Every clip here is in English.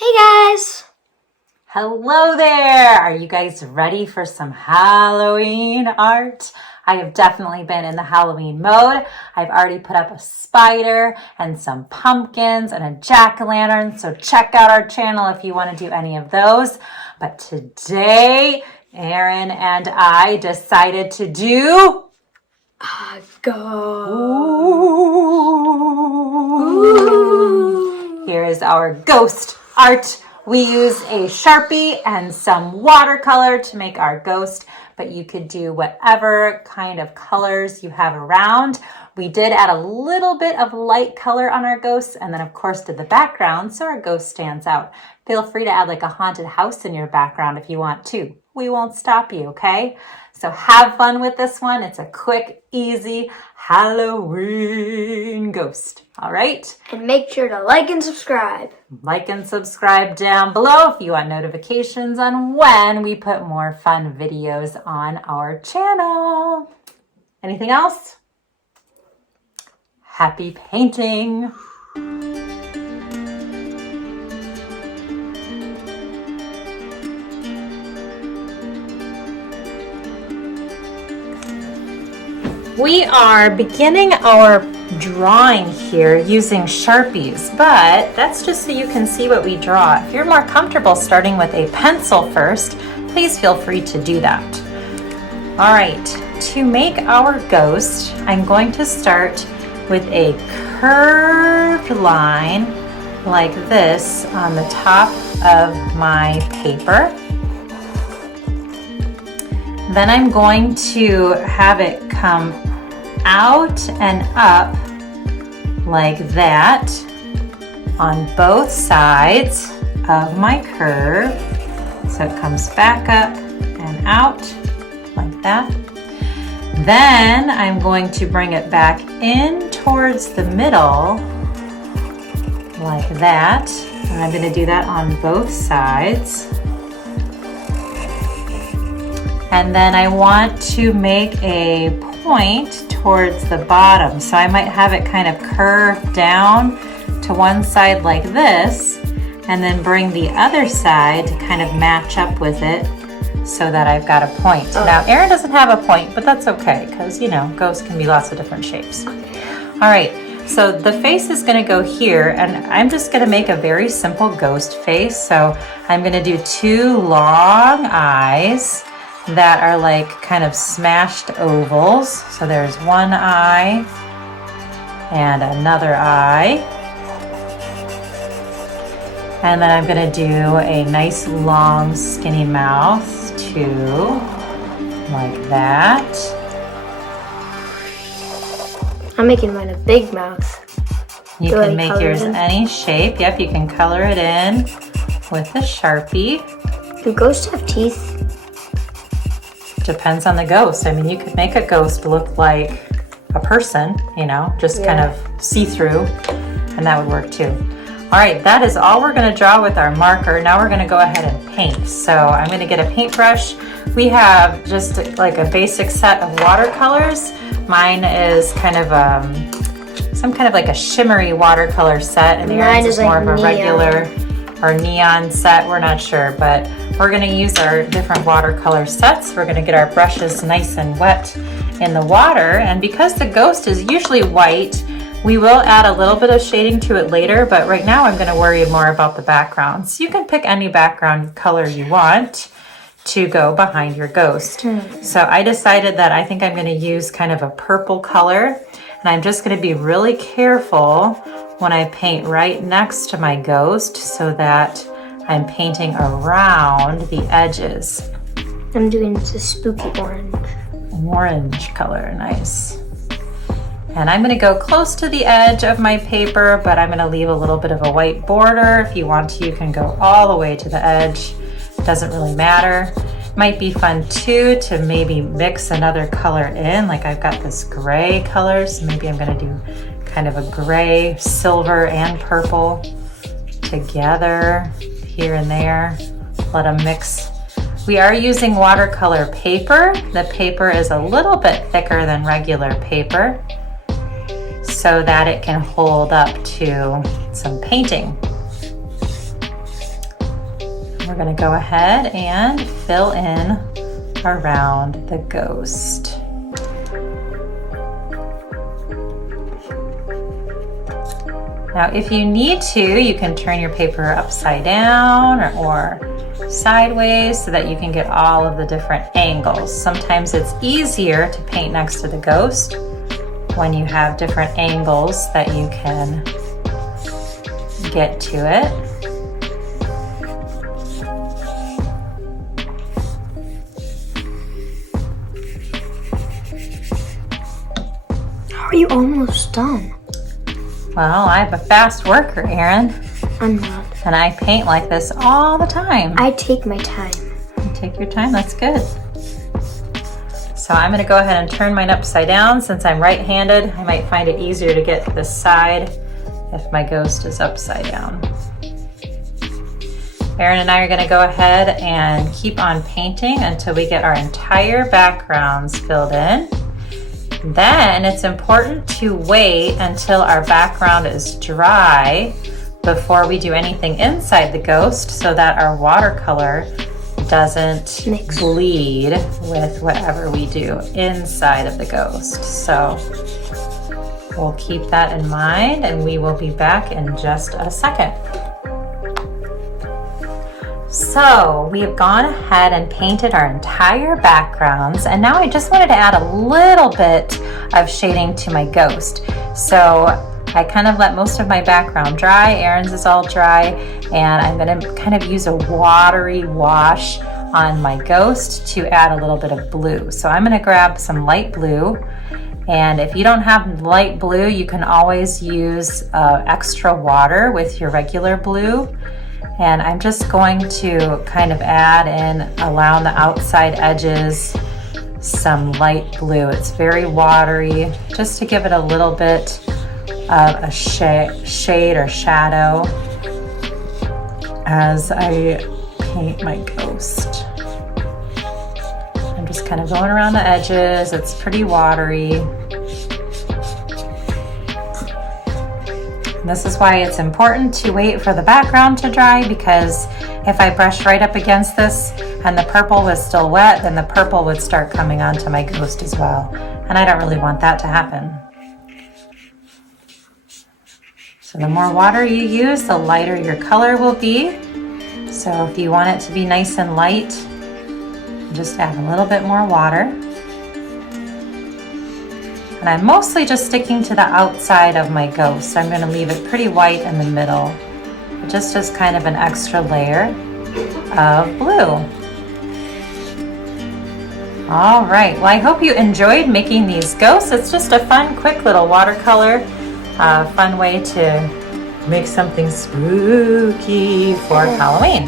Hey guys! Hello there! Are you guys ready for some Halloween art? I have definitely been in the Halloween mode. I've already put up a spider and some pumpkins and a jack-o'-lantern, so check out our channel if you want to do any of those. But today, Aaron and I decided to do A ghost. Ooh. Here is our ghost art. We use a Sharpie and some watercolor to make our ghost, but you could do whatever kind of colors you have around. We did add a little bit of light color on our ghosts, and then of course did the background so our ghost stands out. Feel free to add like a haunted house in your background if you want to. We won't stop you, okay? So have fun with this one. It's a quick, easy Halloween ghost. All right? And make sure to like and subscribe. Like and subscribe down below if you want notifications on when we put more fun videos on our channel. Anything else? Happy painting! We are beginning our drawing here using Sharpies, but that's just so you can see what we draw. If you're more comfortable starting with a pencil first, please feel free to do that. All right, to make our ghost, I'm going to start with a curved line like this on the top of my paper. Then I'm going to have it come out and up like that on both sides of my curve. So it comes back up and out like that. Then I'm going to bring it back in towards the middle like that. And I'm going to do that on both sides. And then I want to make a point towards the bottom. So I might have it kind of curve down to one side like this, and then bring the other side to kind of match up with it so that I've got a point. Oh. Now, Aaron doesn't have a point, but that's okay, because, you know, ghosts can be lots of different shapes. All right, so the face is gonna go here, and I'm just gonna make a very simple ghost face. So I'm gonna do two long eyes that are like kind of smashed ovals. So there's one eye and another eye. And then I'm gonna do a nice long skinny mouth too, like that. I'm making mine a big mouth. You can make yours any shape. Yep, you can color it in with the Sharpie. Do ghosts have teeth? Depends on the ghost. I mean, you could make a ghost look like a person, you know, just kind of see-through, and that would work too. All right, that is all we're gonna draw with our marker. Now we're gonna go ahead and paint. So I'm gonna get a paintbrush. We have just like a basic set of watercolors. Mine is kind of some kind of like a shimmery watercolor set, and yours is more of a regular or neon set. We're not sure, but we're gonna use our different watercolor sets. We're gonna get our brushes nice and wet in the water. And because the ghost is usually white, we will add a little bit of shading to it later, but right now I'm gonna worry more about the background. So you can pick any background color you want to go behind your ghost. So I decided that I think I'm gonna use kind of a purple color, and I'm just gonna be really careful when I paint right next to my ghost so that I'm painting around the edges. I'm doing the spooky orange. Orange color, nice. And I'm gonna go close to the edge of my paper, but I'm gonna leave a little bit of a white border. If you want to, you can go all the way to the edge. It doesn't really matter. Might be fun too to maybe mix another color in, like I've got this gray color, so maybe I'm gonna do kind of a gray, silver, and purple together here and there. Let them mix. We are using watercolor paper. The paper is a little bit thicker than regular paper so that it can hold up to some painting. We're gonna go ahead and fill in around the ghost. Now, if you need to, you can turn your paper upside down or sideways so that you can get all of the different angles. Sometimes it's easier to paint next to the ghost when you have different angles that you can get to it. How are you almost done? Well, I'm a fast worker, Erin. I'm not. And I paint like this all the time. I take my time. You take your time, that's good. So I'm gonna go ahead and turn mine upside down. Since I'm right-handed, I might find it easier to get to this side if my ghost is upside down. Erin and I are gonna go ahead and keep on painting until we get our entire backgrounds filled in. Then it's important to wait until our background is dry before we do anything inside the ghost so that our watercolor doesn't bleed with whatever we do inside of the ghost. So we'll keep that in mind and we will be back in just a second. So we have gone ahead and painted our entire backgrounds, and now I just wanted to add a little bit of shading to my ghost. So I kind of let most of my background dry. Erin's is all dry, and I'm gonna kind of use a watery wash on my ghost to add a little bit of blue. So I'm gonna grab some light blue, and if you don't have light blue, you can always use extra water with your regular blue. And I'm just going to kind of add in around the outside edges some light blue. It's very watery, just to give it a little bit of a shade or shadow as I paint my ghost. I'm just kind of going around the edges. It's pretty watery. And this is why it's important to wait for the background to dry, because if I brush right up against this and the purple was still wet, then the purple would start coming onto my ghost as well. And I don't really want that to happen. So the more water you use, the lighter your color will be. So if you want it to be nice and light, just add a little bit more water. And I'm mostly just sticking to the outside of my ghost. I'm going to leave it pretty white in the middle, just as kind of an extra layer of blue. All right, well, I hope you enjoyed making these ghosts. It's just a fun, quick little watercolor, fun way to make something spooky for Halloween.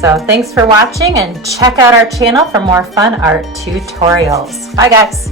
So thanks for watching, and check out our channel for more fun art tutorials. Bye guys.